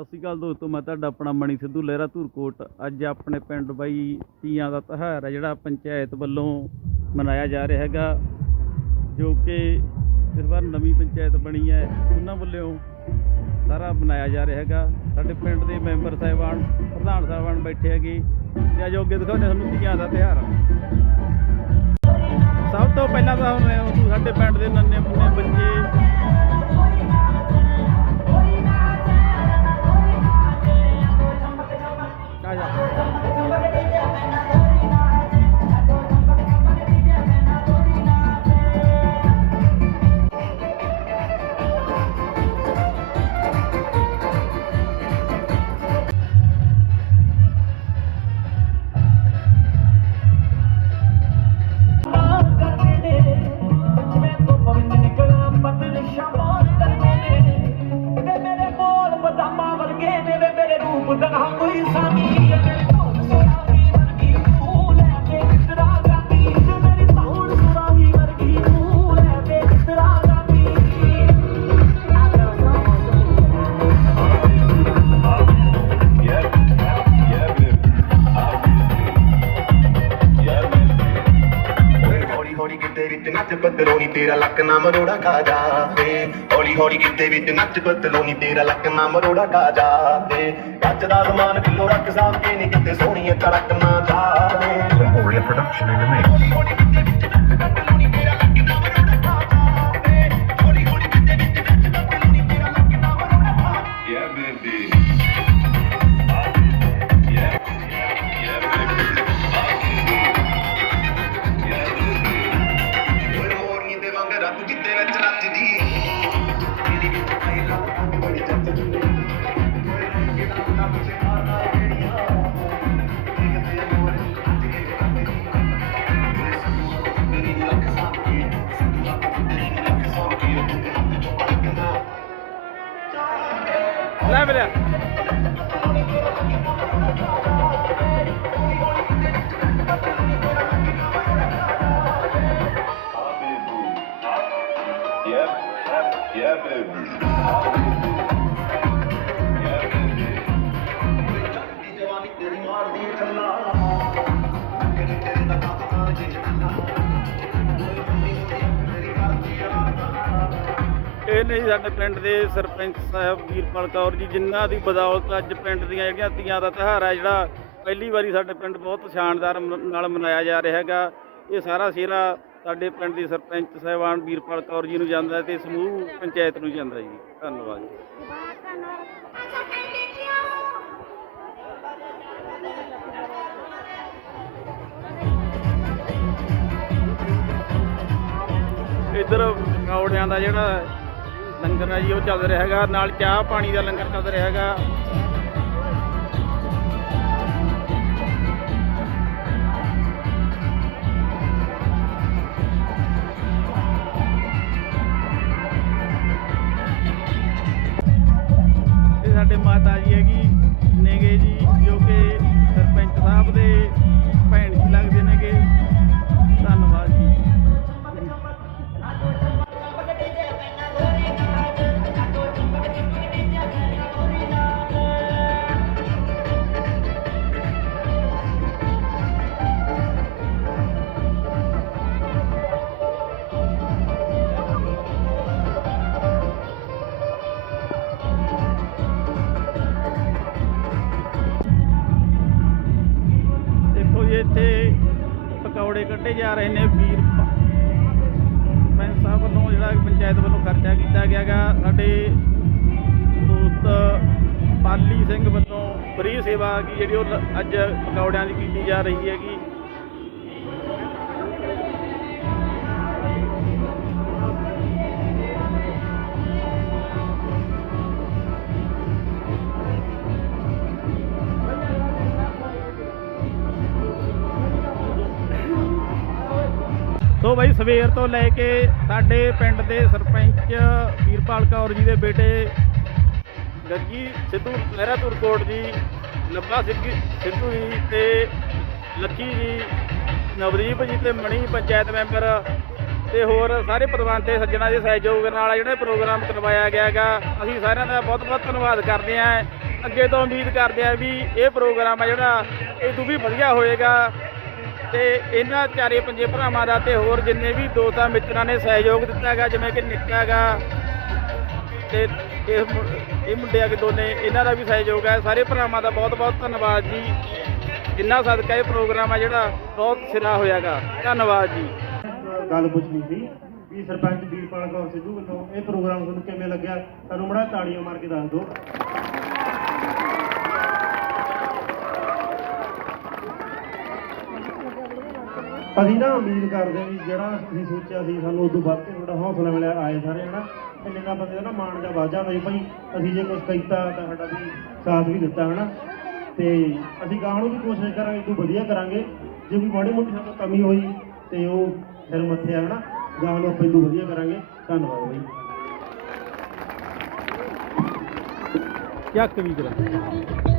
ਸਤਿ ਸ਼੍ਰੀ ਅਕਾਲ ਦੋਸਤੋ, ਮੈਂ ਤੁਹਾਡਾ ਆਪਣਾ ਮਣੀ ਸਿੱਧੂ ਲਹਿਰਾ ਧੂਰਕੋਟ। ਅੱਜ ਆਪਣੇ ਪਿੰਡ ਬਾਈ ਤੀਆਂ ਦਾ ਤਿਉਹਾਰ ਹੈ ਜਿਹੜਾ ਪੰਚਾਇਤ ਵੱਲੋਂ ਮਨਾਇਆ ਜਾ ਰਿਹਾ ਹੈਗਾ, ਜੋ ਕਿ ਇਸ ਵਾਰ ਨਵੀਂ ਪੰਚਾਇਤ ਬਣੀ ਹੈ। ਉਹਨਾਂ ਵੱਲੋਂ ਸਾਰਾ ਮਨਾਇਆ ਜਾ ਰਿਹਾ ਹੈਗਾ। ਸਾਡੇ ਪਿੰਡ ਦੇ ਮੈਂਬਰ ਸਾਹਿਬਾਨ, ਪ੍ਰਧਾਨ ਸਾਹਿਬਾਨ ਬੈਠੇ ਹੈਗੇ। ਤੇ ਅੱਜ ਅੱਗੇ ਦਿਖਾਉਂਦੇ ਤੁਹਾਨੂੰ ਤੀਆਂ ਦਾ ਤਿਉਹਾਰ। ਸਭ ਤੋਂ ਪਹਿਲਾਂ ਤਾਂ ਹੁਣ ਸਾਡੇ ਪਿੰਡ ਦੇ ਨੰਨੇ ਮੁੰਨੇ ਬੱਚੇ ਨੱਚ ਬਦਲੋਨੀ ਤੇਰਾ ਲੱਕ ਨਾ ਮਰੋੜਾ ਖਾ ਜਾਵੇ। ਹੌਲੀ ਹੌਲੀ ਕਿਤੇ ਵਿੱਚ ਨੱਚ ਬਦਲੋਨੀ ਤੇਰਾ ਲੱਕ ਨਾ ਮਰੋੜਾ ਖਾ ਜਾਵੇ। ਕੱਚ ਦਾ ਸਮਾਨ ਕਿਲੋ ਰੱਖ ਸਾਂਭ ਕੇ ਨਹੀਂ ਕਿਤੇ ਸੋਹਣੀ ਤੜਕ ਨਾ ਜਾਵੇ। Memoria production in the mix. ਇਹ ਨਹੀਂ ਸਾਡੇ ਪਿੰਡ ਦੇ ਸਰਪੰਚ ਸਾਹਿਬ ਵੀਰਪਾਲ ਕੌਰ ਜੀ, ਜਿਨ੍ਹਾਂ ਦੀ ਬਦੌਲਤ ਅੱਜ ਪਿੰਡ ਦੀਆਂ ਜਿਹੜੀਆਂ ਤੀਆਂ ਦਾ ਤਿਉਹਾਰ ਹੈ, ਜਿਹੜਾ ਪਹਿਲੀ ਵਾਰੀ ਸਾਡੇ ਪਿੰਡ ਬਹੁਤ ਸ਼ਾਨਦਾਰ ਨਾਲ ਮਨਾਇਆ ਜਾ ਰਿਹਾ ਹੈਗਾ। ਇਹ ਸਾਰਾ ਸਿਹਰਾ ਸਾਡੇ ਪਿੰਡ ਦੀ ਸਰਪੰਚ ਸਾਹਿਬਾਨ ਵੀਰਪਾਲ ਕੌਰ ਜੀ ਨੂੰ ਜਾਂਦਾ ਹੈ ਤੇ ਸਮੂਹ ਪੰਚਾਇਤ ਨੂੰ ਜਾਂਦਾ ਜੀ। ਧੰਨਵਾਦ ਜੀ। ਇੱਧਰ ਪਕੌੜਿਆਂ ਦਾ ਜਿਹੜਾ ਲੰਗਰ ਹੈ ਜੀ, ਉਹ ਚੱਲ ਰਿਹਾ ਹੈਗਾ। ਨਾਲ ਚਾਹ ਪਾਣੀ ਦਾ ਲੰਗਰ ਚੱਲ ਰਿਹਾ ਹੈਗਾ। ਸਾਡੇ ਮਾਤਾ ਜੀ ਹੈਗੀ। ਪਕੌੜੇ ਕੱਢੇ ਜਾ ਰਹੇ ਨੇ ਵੀਰ ਪੰਚ ਸਾਹਿਬ ਵੱਲੋਂ ਜਿਹੜਾ ਪੰਚਾਇਤ ਵੱਲੋਂ ਖਰਚਾ ਕੀਤਾ ਗਿਆ ਗਾ। ਸਾਡੇ ਦੋਸਤ ਪਾਲੀ ਸਿੰਘ ਵੱਲੋਂ ਫ੍ਰੀ ਸੇਵਾ ਕੀ ਜਿਹੜੀ ਉਹ ਲ- ਅੱਜ ਪਕੌੜਿਆਂ ਦੀ ਕੀਤੀ ਜਾ ਰਹੀ ਹੈਗੀ। ਸੋ ਬਾਈ ਸਵੇਰ ਤੋਂ ਲੈ ਕੇ ਸਾਡੇ ਪਿੰਡ ਦੇ ਸਰਪੰਚ ਵੀਰਪਾਲ ਕੌਰ ਜੀ ਦੇ ਬੇਟੇ ਗੱਗੀ ਸਿੱਧੂ ਲਹਿਰਾ ਤੁਰਕੋਟ ਜੀ, ਲੱਭਾ ਸਿੱਧੂ ਸਿੱਧੂ ਜੀ ਤੇ ਲੱਕੀ ਜੀ, ਨਵਦੀਪ ਜੀ ਤੇ ਮਣੀ ਪੰਚਾਇਤ ਮੈਂਬਰ ਤੇ ਹੋਰ ਸਾਰੇ ਪ੍ਰਬੰਧ ਤੇ ਸੱਜਣਾ ਦੇ ਸਹਿਯੋਗ ਨਾਲ ਜਿਹੜਾ ਪ੍ਰੋਗਰਾਮ ਕਰਵਾਇਆ ਗਿਆ ਹੈਗਾ। ਅਸੀਂ ਸਾਰਿਆਂ ਦਾ ਬਹੁਤ ਬਹੁਤ ਧੰਨਵਾਦ ਕਰਦੇ ਹਾਂ। ਅੱਗੇ ਤੋਂ ਉਮੀਦ ਕਰਦੇ ਆ ਵੀ ਇਹ ਪ੍ਰੋਗਰਾਮ ਆ ਜਿਹੜਾ, ਇਹ ਤੋਂ ਵੀ ਵਧੀਆ ਹੋਏਗਾ। ਤੇ ਇਹਨਾਂ ਚਾਰੇ ਪੰਜੇ ਭਰਾਵਾਂ ਦਾ ਤੇ ਹੋਰ ਜਿੰਨੇ ਵੀ ਦੋਸਤਾਂ ਮਿੱਤਰਾਂ ਨੇ ਸਹਿਯੋਗ ਦਿੱਤਾ ਹੈਗਾ, ਜਿਵੇਂ ਕਿ ਨਿੱਕਾ ਹੈਗਾ ਤੇ ਇਹ ਇਹ ਮੁੰਡੇ ਆ ਦੋਨੇ, ਇਹਨਾਂ ਦਾ ਵੀ ਸਹਿਯੋਗ ਹੈ। ਸਾਰੇ ਭਰਾਵਾਂ ਦਾ ਬਹੁਤ ਬਹੁਤ ਧੰਨਵਾਦ ਜੀ। ਜਿੰਨਾ ਸਦਕਾ ਇਹ ਪ੍ਰੋਗਰਾਮ ਆ ਜਿਹੜਾ, ਬਹੁਤ ਸਿਰਾ ਹੋਇਆਗਾ ਧੰਨਵਾਦ ਜੀ। ਗੱਲ ਪੁੱਛਣੀ ਸੀ ਵੀ ਸਰਪੰਚ ਵੀਰਪਾਲ ਕੌਰ ਸਿੱਧੂ ਵੱਲੋਂ ਇਹ ਪ੍ਰੋਗਰਾਮ ਤੁਹਾਨੂੰ ਕਿਵੇਂ ਲੱਗਿਆ? ਤੁਹਾਨੂੰ ਮੜਾ ਤਾੜੀਆਂ ਮਾਰ ਕੇ ਦੱਸ ਦਿਓ। ਅਸੀਂ ਨਾ ਉਮੀਦ ਕਰਦੇ ਹਾਂ ਵੀ ਜਿਹੜਾ ਅਸੀਂ ਸੋਚਿਆ ਸੀ ਸਾਨੂੰ ਉਦੋਂ ਵੱਧ ਕੇ ਥੋੜਾ ਹੌਸਲਾ ਮਿਲਿਆ, ਆਏ ਸਾਰੇ ਹਨਾ, ਇੰਨੇ ਦਾ ਬੰਦੇ ਦਾ ਨਾ ਮਾਣ ਜਾਂ ਵੱਧ ਜਾਂਦਾ ਵੀ ਭਾਈ ਅਸੀਂ ਜੇ ਕੁਝ ਕੀਤਾ ਤਾਂ ਸਾਡਾ ਵੀ ਸਾਥ ਵੀ ਦਿੱਤਾ ਹਨਾ। ਤੇ ਅਸੀਂ ਗਾਹਾਂ ਨੂੰ ਵੀ ਕੋਸ਼ਿਸ਼ ਕਰਾਂਗੇ ਤੂੰ ਵਧੀਆ ਕਰਾਂਗੇ, ਜੇ ਕੋਈ ਮਾੜੀ ਮੋਟੀ ਸਾਨੂੰ ਕਮੀ ਹੋਈ ਤੇ ਉਹ ਫਿਰ ਮੱਥੇ ਆ ਹਨਾ, ਗਾਹਾਂ ਨੂੰ ਆਪਾਂ ਇਦੋਂ ਵਧੀਆ ਕਰਾਂਗੇ, ਧੰਨਵਾਦ ਬਾਈ। ਚੱਕ ਵੀ ਕਰਾਂ